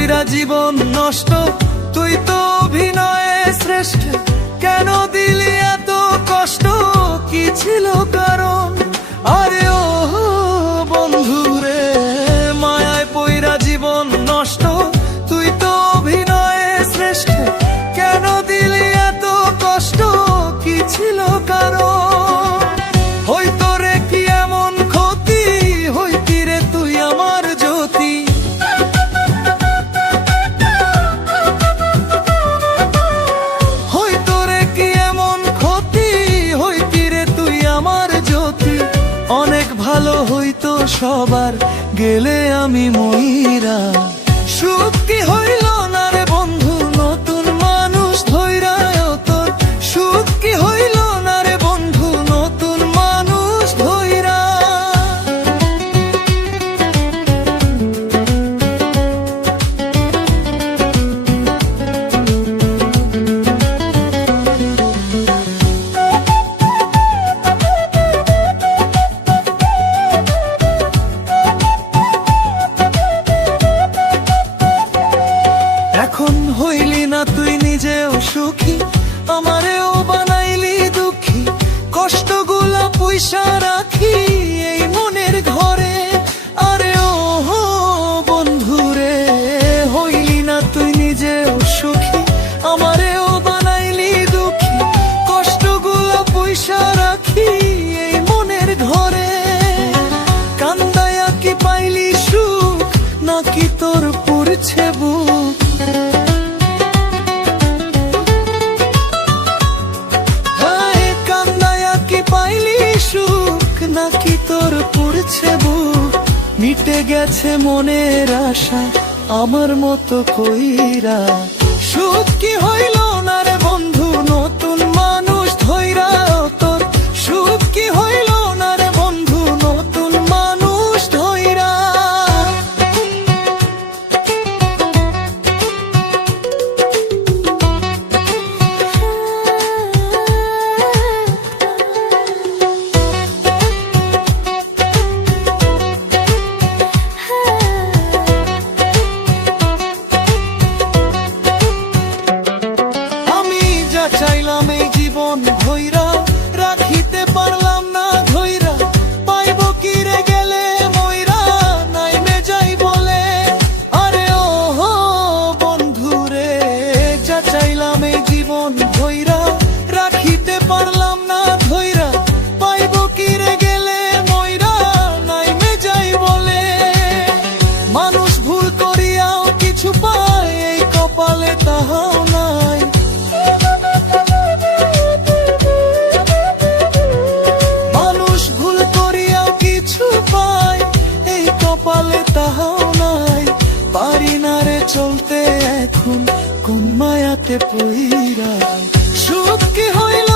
পইরা জীবন নষ্ট, তুই তো অভিনয়ে শ্রেষ্ঠ, কেন দিলি এত কষ্ট, কি ছিল কারণ? আরে ও বন্ধু রে, মায়ায় পইরা জীবন নষ্ট, তুই তো অভিনয়ে শ্রেষ্ঠ, কেন দিলি এত কষ্ট, কি ছিল কারণ? হয়তো রে কি এমন ক্ষতি, হইতি রে তুই আমার জ্যোতি। হয়তো রে কি এমন ক্ষতি, হইতি রে তুই আমার জ্যোতি। অনেক ভালো হইতো সবার, গেলে আমি মইরা। সুখ কি হইল না রে বন্ধু, নতুন মানুষ ধইরা তোর। সুখ কি হইল না রে বন্ধু, নতুন মানুষ ধইরা। এখন হইলি না তুই নিজেও সুখী, আমারেও বানাইলি দুঃখী। কষ্টগুলা পয়সা রাখি এই মনের ঘরে। আরে ও বন্ধু রে, হইলি না তুই নিজেও সুখী, আমারেও বানাইলি দুঃখী। কষ্টগুলা পয়সা রাখি এই মনের ঘরে। কান্দায়া কি পাইলি সুখ, নাকি তোর পুরছে বুক? নাকি তোর পড়ছে বুক? মিটে গেছে মনের আশা আমার মতো কইরা। সুখ কি হইল না রে বন্ধু, নতুন মানুষ ধইরা তোর। সুখ কি হইল না রে বন্ধু, নতুন মানুষ ধইরা। চাইলাম এই জীবন ধইরা, রাখিতে পারলাম না ধইরা। পাইব কি রে গেলে মইরা, নাইমে যাই বলে। আরে ও বন্ধু রে, যা চাইলাম এই জীবন ধইরা, রাখিতে পারলাম না ধইরা। পাইব কি রে গেলে মইরা, নাইমে যাই বলে। মানুষ ভুল করিয়াও কিছু পায়, এই কপালে তাহাও নাই। কপালে তাহাও নাই, পারি না রে চলতে এখন কোন মায়াতে পইরা। সুখ কি হইল